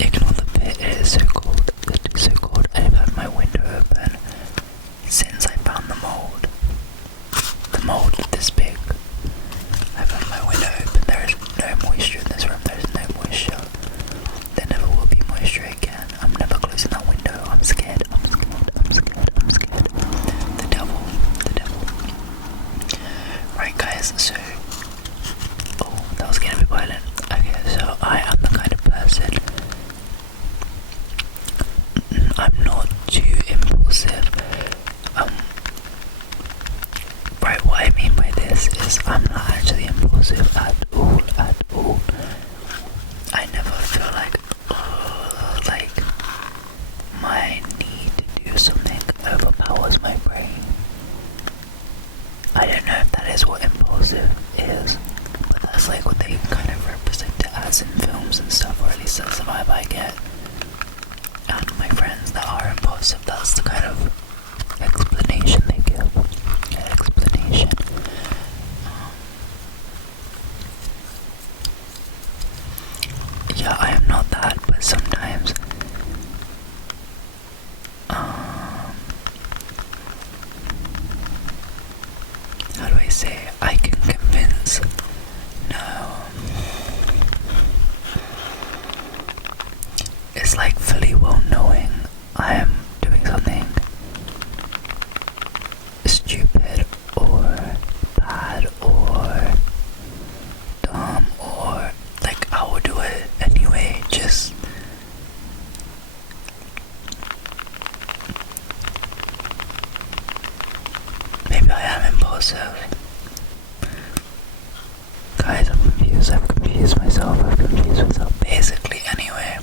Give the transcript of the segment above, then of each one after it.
ignore the bit, it is so cold. It is so cold. I've had my window open since I found the mold. The mold this big. I've had my window open. There is no moisture in this room. There is no moisture. There never will be moisture again. I'm never closing that window. I'm scared. I'm scared. I'm scared. I'm scared. The devil. The devil. Right, guys. So, oh, that was getting a bit violent. Okay, so I am the kind of person. I'm not too impulsive. Right, what I mean by this is I'm not actually impulsive at all, at all. I never feel like my need to do something overpowers my brain. I don't know if that is what impulsive is, but that's like what they kind of represent it as in films and stuff, or at least that's the vibe I get. And my friends that are impulsive, that's the kind of explanation they give. Explanation. Yeah, I am not that, but sometimes how do I say, I can convince, no, it's like fully well knowing I am doing something stupid or bad or dumb, or like I will do it anyway, just maybe I am impulsive. Guys, I've confused myself. Basically, anyway,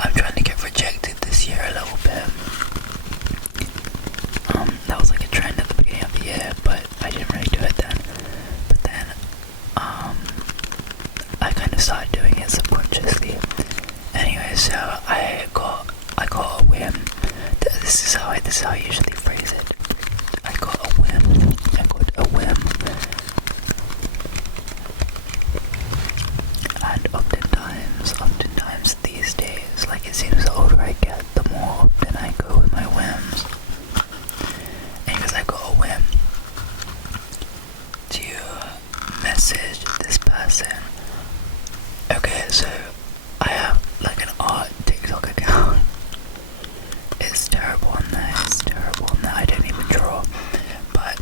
I'm trying to get rejected this year a little bit. That was like a trend at the beginning of the year, but I didn't really do it then. But then, I kind of started doing it subconsciously. Anyway, so I got a whim. This is how I usually phrase it. I got a whim. And oftentimes these days, like it seems the older I get, the more often I go with my whims. Anyways, I got a whim to message this person. Okay, so I have like an art TikTok account. It's terrible on there. I don't even draw, but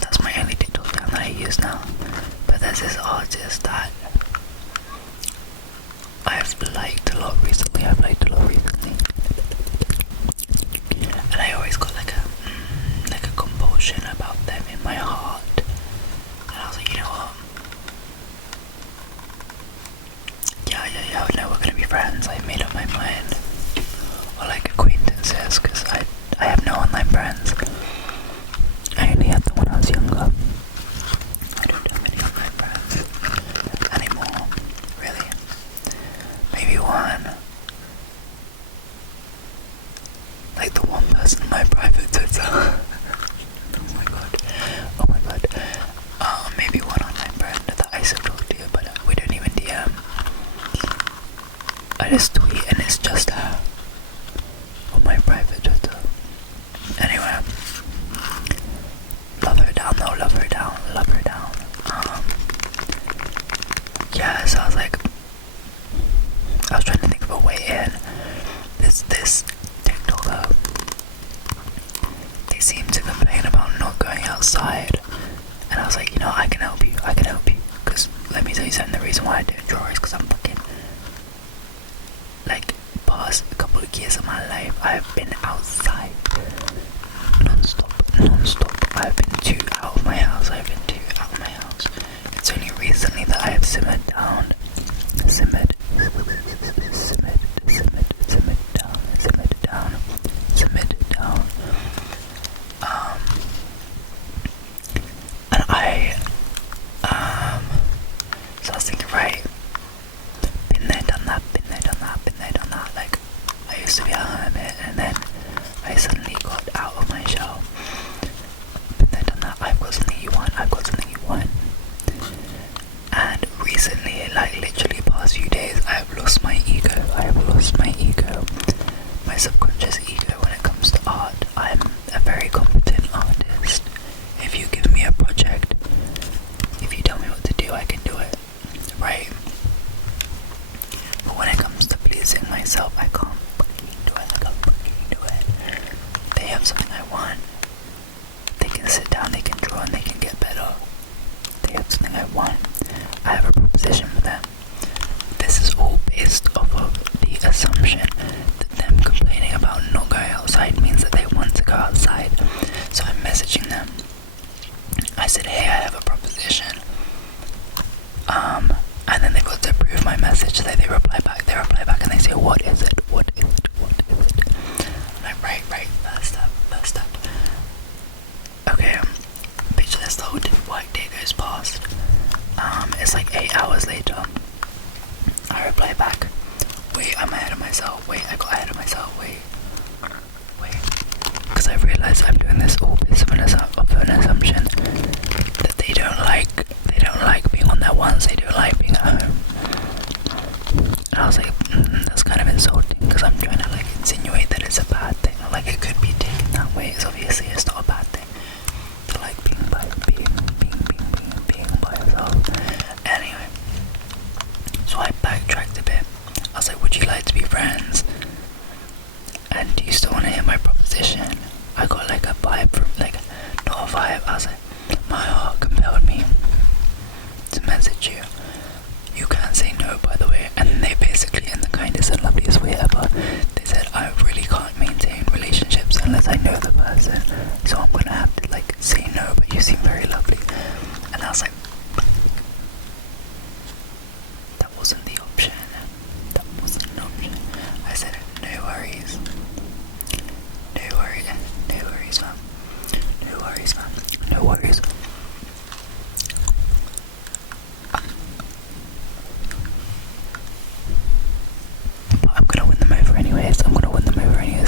that's my only TikTok account that I use now. But there's this artist that I've liked a lot recently, and I always got like a compulsion about them in my heart, and I was like, you know what, yeah, no, we're gonna be friends. I made up my mind, or like acquaintances, because I have no online friends. I only had them when I was younger. I don't have any online friends anymore, really. Maybe one. Like the one person in my private Twitter. Oh my god. Maybe one online friend that I still talk to, but we don't even DM. I just tweet and it's just her on my private Twitter. Anyway, love her down though, love her down. Yeah, so I was trying to think of a way in. This TikToker, they seem to complain about not going outside, and I was like, you know, I can help you, because let me tell you something, the reason why I don't draw is because I'm fucking, like, past a couple of years of my life, I've been outside, non-stop, I've been too out of my house, it's only recently that I have simmered down, and so I was thinking, right, been there, done that, like, I used to be a hermit, and then I suddenly got out of my shell, been there, done that, I've got something you want, something I want. I have a proposition for them. This is all based off of the assumption that them complaining about not going outside means that they want to go outside. So I'm messaging them. I said, hey, I have a proposition. And then they've got to approve my message. So they reply back. They reply back and they say, what is it? What is it? What is it? I'm like, right. First step. Okay. Picture this, the whole work day goes past. It's like 8 hours later. I reply back. Wait, I'm ahead of myself. Wait, I got ahead of myself. Wait. Because I realised I'm doing this all based of an assumption that they don't like being on their ones. They don't like being at home. And I was like, that's kind of insulting because I'm trying to like insinuate that it's a bad thing. Like it could be taken that way. It's obviously it's not a bad thing to like being by yourself. Anyway, so I backtracked a bit. I was like, would you like to be friends? And do you still want to hear my proposition? I got like a vibe from, like, not a vibe, I was like, my heart compelled me to message you. You can't say no, by the way. And they basically, in the kindest and loveliest way ever, they said, I really can't maintain relationships unless I know the person. So I'm gonna have to like say no, but you seem very lovely. And I was like, that wasn't the option. That wasn't an option. I said, no worries. No worries, man. No worries. But I'm gonna win them over anyways.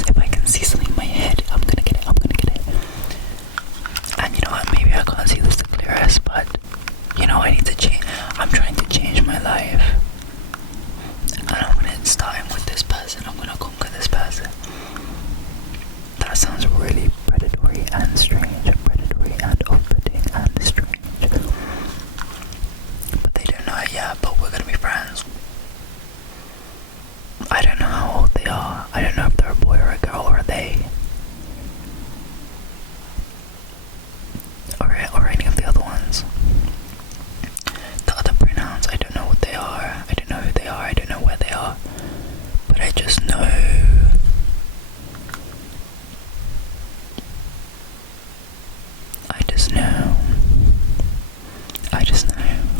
If I can see something in my head, I'm gonna get it. And you know what, maybe I can't see this the clearest, but you know, I need to change. I'm trying to change my life. And I'm gonna start with this person. I'm gonna conquer this person. That sounds really predatory and strange. Predatory and off-putting and strange. But they don't know it yet, but we're gonna be friends. I don't know how old they are. I don't know if they're a boy or a girl or a they. Or any of the other ones. The other pronouns, I don't know what they are. I don't know who they are. I don't know where they are. But I just know.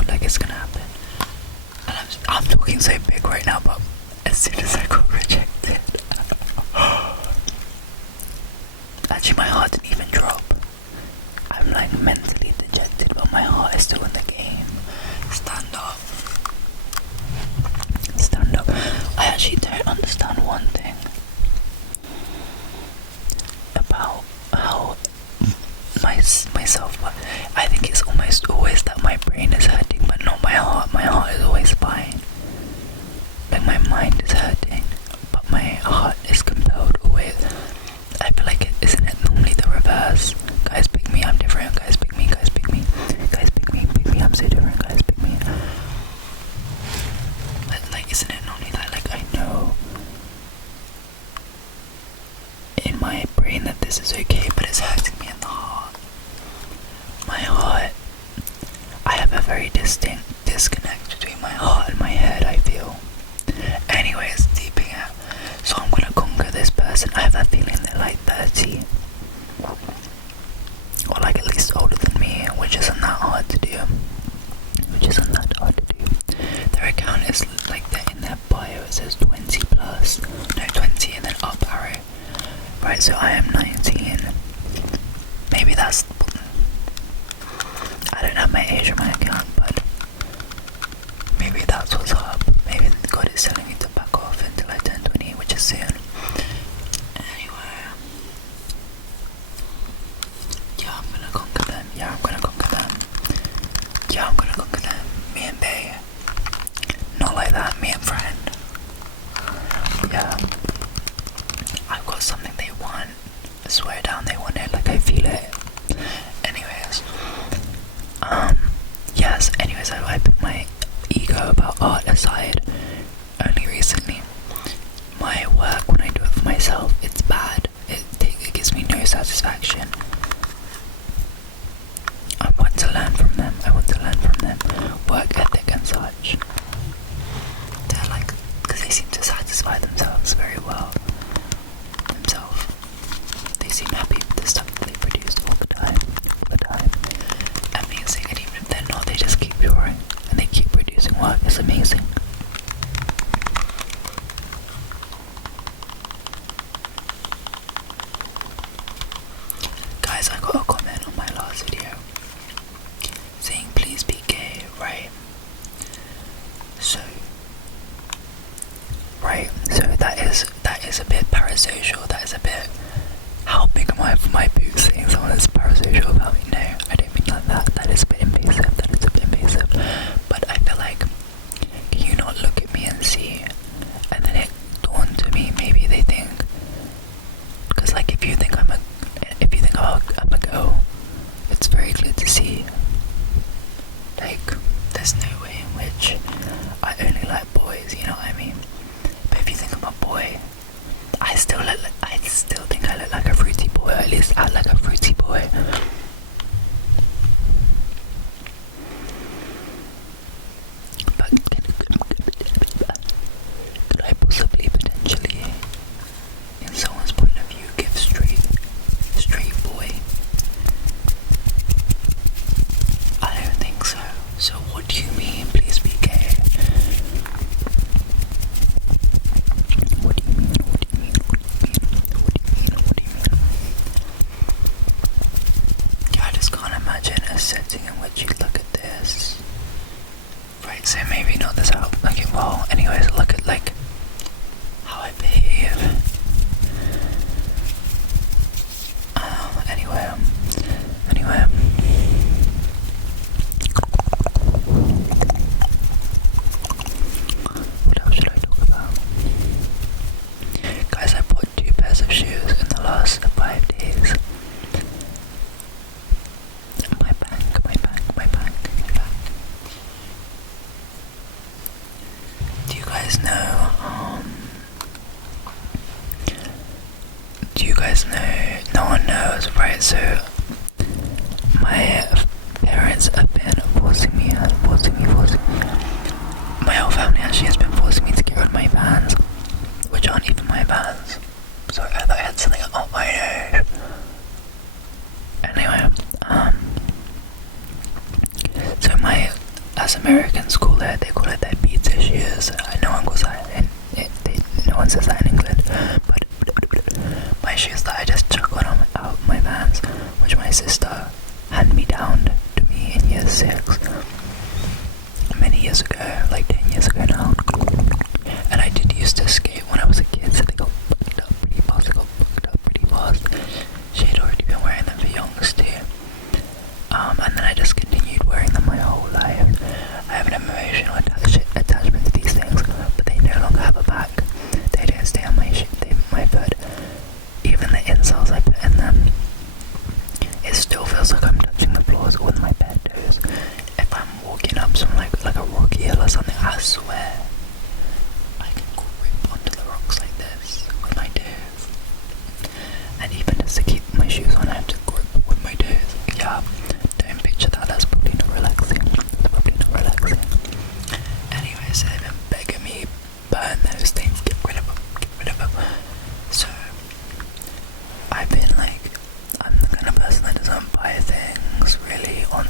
Like it's gonna happen. And I'm talking so big right now, but as soon as I got rejected, actually my heart didn't even drop. I'm like mentally dejected, but my heart is still in the game. Stand up. I actually don't understand one thing about how myself, but I think it's almost always that my brain is hurting, but not my heart. My heart is always fine. Like my mind is hurting, but my heart is compelled always. I feel like isn't it normally the reverse? Guys pick me, I'm different. Guys pick me. Guys pick me, I'm so different. Guys pick me. Like isn't it normally that? Like I know in my brain that this is okay, but it's hurting me in the heart. My heart, I have a very distinct disconnect between my heart and my head, I feel. Anyways, deeping out. So I'm gonna conquer this person. I have that feeling they're like 30. Or like at least older than me, which isn't that hard to do. Their account is like in their bio it says 20 plus. No, 20 and then up arrow. Right, so I am 19. Maybe that's... I don't have my age on my account, but maybe that's what's up. Maybe God is telling me to back off until I turn 20, which is soon. Anyway. Yeah, I'm gonna conquer them. Me and they. Not like that, me and friend. Yeah. I've got something they want. I swear down they want it, like I feel it. Anyways. Yes, I put my ego about art aside only recently. My work, when I do it for myself, it's bad. It gives me no satisfaction. I want to learn from them. doesn't work. It's amazing. Guys, I got a comment on my last video saying please be gay, right? So that is a bit parasocial. That is a bit, how big am I for my boobs, saying someone is parasocial about me? No, I don't mean like that. That is a bit invasive. But I feel like, can you not look at me and see? And then it dawned to me, maybe they think, because like if you think I'm a girl, it's very clear to see. Like, there's no way in which I only like boys, you know what I mean? But if you think I'm a boy, I still think I look like a fruity boy, or at least act like a fruity boy. But could I possibly, potentially, in someone's point of view, give straight boy? I don't think so. So what do you mean, please be gay? What do you mean? Yeah, I just can't imagine a setting in which you look at this. Right, so maybe not this out. Okay, well, anyways, look at like how I behave. Anyway. What else should I talk about? Guys, I bought 2 pairs of shoes in the last 5 days. My bank. Do you guys know, no one knows, right? So my parents have been forcing me. My whole family actually has been forcing me to get rid of my Vans, which aren't even my Vans. So I thought I had something on my nose. Anyway, so as Americans call it, they call it their pizza shoes. No one calls that no one says that in England. But my shoes that I just chuck on out my Vans, which my sister handed me down to me in year 6 many years ago, like 10 years ago now. And I did used to skate when I was a kid, so they got fucked up pretty fast. She had already been wearing them for youngs too. And then I just continued wearing them my whole life. I have an emotional attachment to these things, but they no longer have a back. They don't stay on my foot. Even the insoles I put in them, it still feels like I'm touching the floors with my bare toes. If I'm walking up some like a rocky hill or something, I swear I can grip onto the rocks like this with my toes. And even just to keep my shoes on, I have to grip with my toes. Yeah, don't picture that. That's probably not relaxing. Anyway, so they've been begging me, burn those things, get rid of them. So I've been like, I'm the kind of person that doesn't buy things really on,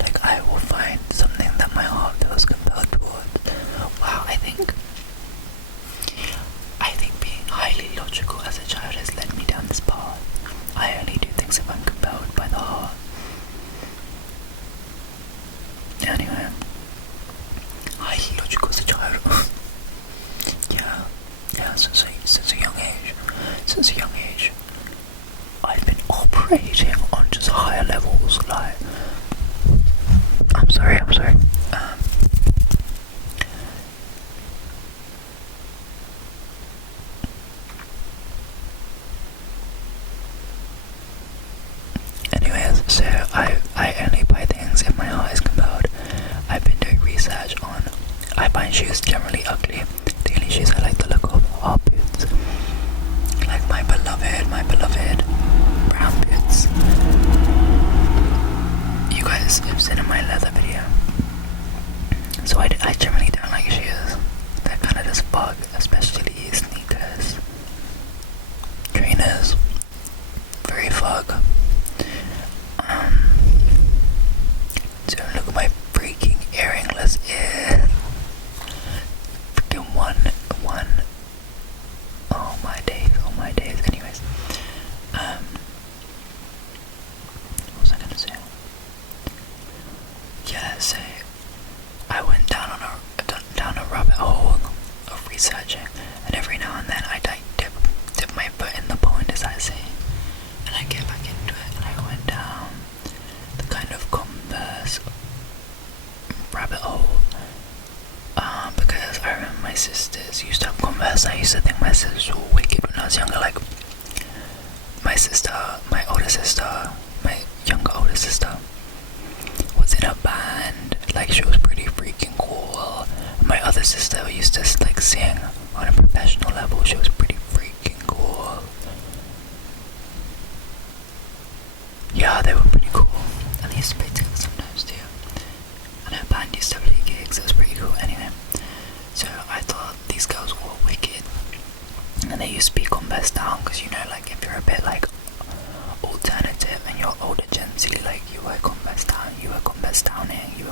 like, I will find something that my heart feels compelled towards. Wow, I think being highly logical as a child has led me down this path. I only do things if I'm compelled by the heart. Anyway, highly logical as a child. yeah, since a young age, I've been operating on just higher levels, like, I'm sorry. Anyways, so I only buy things if my heart is compelled. I've been doing research on, I find shoes generally ugly. The only shoes I like the look of are boots. Like my beloved brown boots. You guys have seen in my leather video. So I generally don't like shoes. They're kind of just bug, especially sneakers. Trainers. Very fug. So look at my freaking earringless ears. yeah, so I went down a rabbit hole of researching, and every now and then I dip my foot in the pond, as I say, and I get back into it, and I went down the kind of Converse rabbit hole, because I remember my sisters used to have Converse, and I used to think my sisters were wicked when I was younger. Like, my younger older sister was in a band, like she was pretty freaking cool. My other sister used to like sing on a professional level, she was pretty freaking cool. Yeah, they were pretty cool, and they used to play together sometimes too, and her band used to play gigs, it was pretty cool. Anyway, so I thought these girls were wicked, and they used to be Converse down, because you know, like if you're a bit like alternative and you're older Gen Z, like you wear Converse down, you wear Converse down here,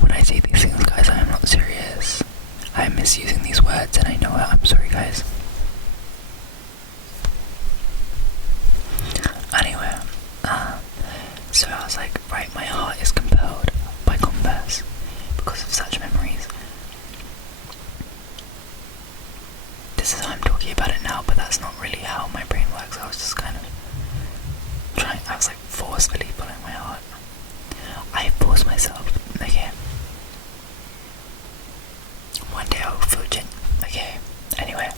when I say these things, guys, I am not serious. I am misusing these words, and I know it. I'm sorry, guys. Anyway, so I was like, right, my heart is compelled by Converse because of such memories. This is how I'm talking about it now, but that's not really how my brain works. I was just kind of I was like forcefully following my heart. I forced myself, okay. One day I'll feel okay. Anyway,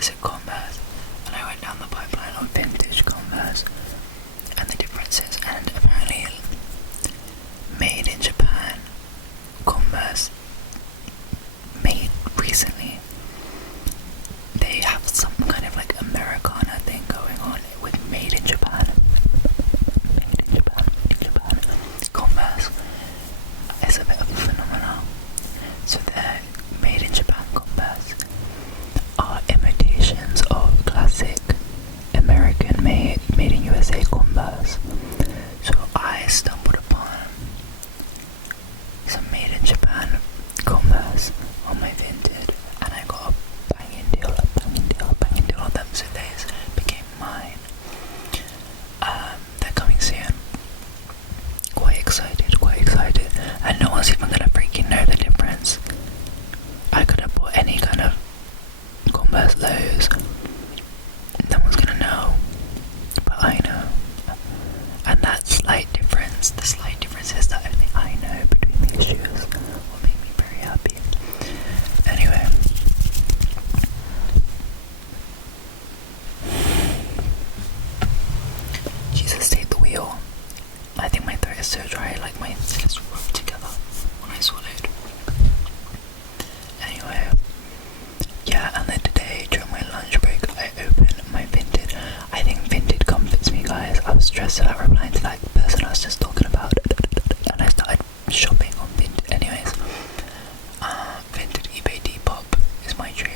so Converse, and I went down the pipeline of vintage Converse and the differences, and apparently made in Japan Converse, made recently, they have some kind of like Americana thing going on with made in Japan. Converse is a bit of a phenomenon. So they're made in Japan Converse are imitations of classic American made in USA Converse. So I stumbled upon some made in Japan Converse on my Vinted, and I got a banging deal on them, so these became mine. They're coming soon. Quite excited, and no one's even gonna freaking know the difference. I could have bought any kind of Converse lows, no one's gonna know, but I know. And that slight difference, the slight difference is that only I know between these shoes will make me very happy. Anyway, Jesus, take the wheel. I think my throat is so dry, like my lips rubbed together when I swallowed. Anyway, yeah, and then today during my lunch break I opened my Vinted. I think Vinted comforts me, guys. I was stressed about replying to that person I was just talking about, and I started shopping on Vinted. Anyways, Vinted, eBay, Depop is my trio,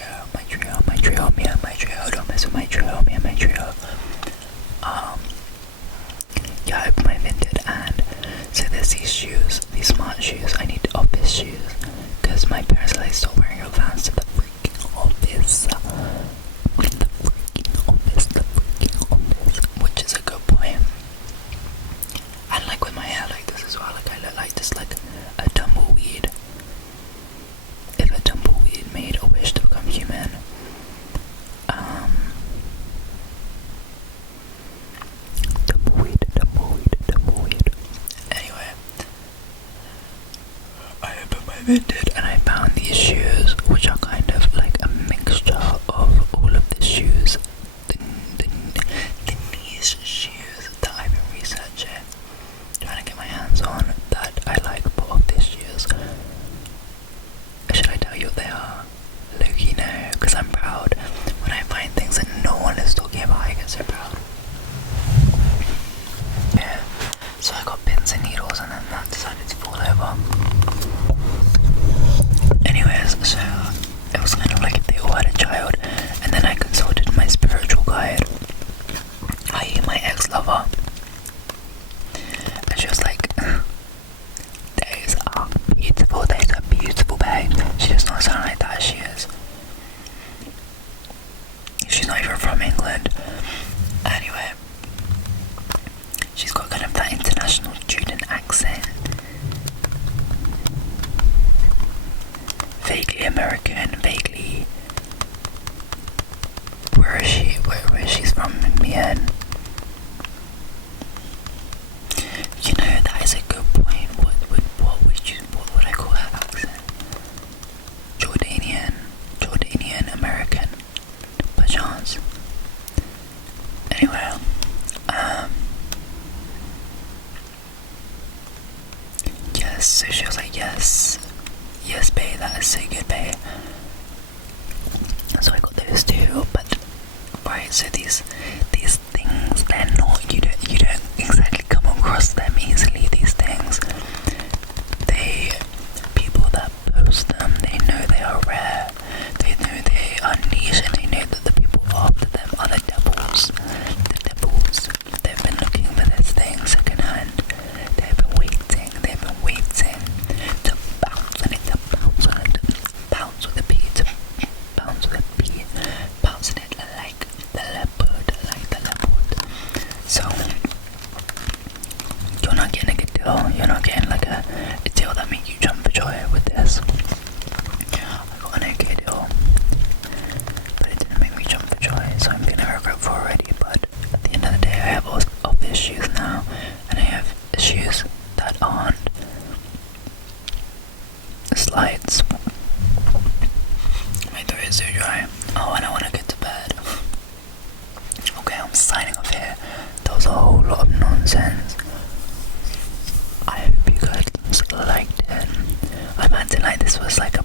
yeah, I opened my Vinted, and so there's these shoes, these smart shoes. I need office shoes, because my parents like stop wearing your Vans to the freaking office. Which is a good point. And like with my hair like this as well, like I look like just like a tumbleweed. If a tumbleweed made a wish to become human. Tumbleweed. Anyway, I opened my Vinted and I found these shoes, which are kind of like a mixture of all of the shoes, the niche shoes that I've been researching, trying to get my hands on, that I like, but of these shoes. Should I tell you what they are? Loki, no, because I'm proud. When I find things that no one is talking about, I get so proud. Yeah, so I got pins and needles, and then that decided to fall over. American, vaguely. Where is she? Where she's from in Mien? You know, that is a good point. What would I call her accent? Jordanian American, perchance. Anyway, yes. So she was like, yes, babe, that is so good, babe. So I got those two, but right. So these things, they're not. You don't exactly come across them easily. These things, people that post them, they know they are rare. They know they are niche, and they know that the people after them are the devils. The devils. They've been looking for this thing secondhand. They've been waiting to bounce on it, bounce with a P, bounce on it like the leopard. So you're not getting a good deal. You're not getting like a deal that makes you jump for joy with this. I got an okay deal, but it didn't make me jump for joy, so I'm feeling regretful already. But at the end of the day, I have obvious shoes now, and I have shoes that aren't slides. My throat is so dry. Oh, and I want to get to bed. Okay, I'm signing off here. That was a whole lot of nonsense. I hope you guys liked it. I'm acting like this was like a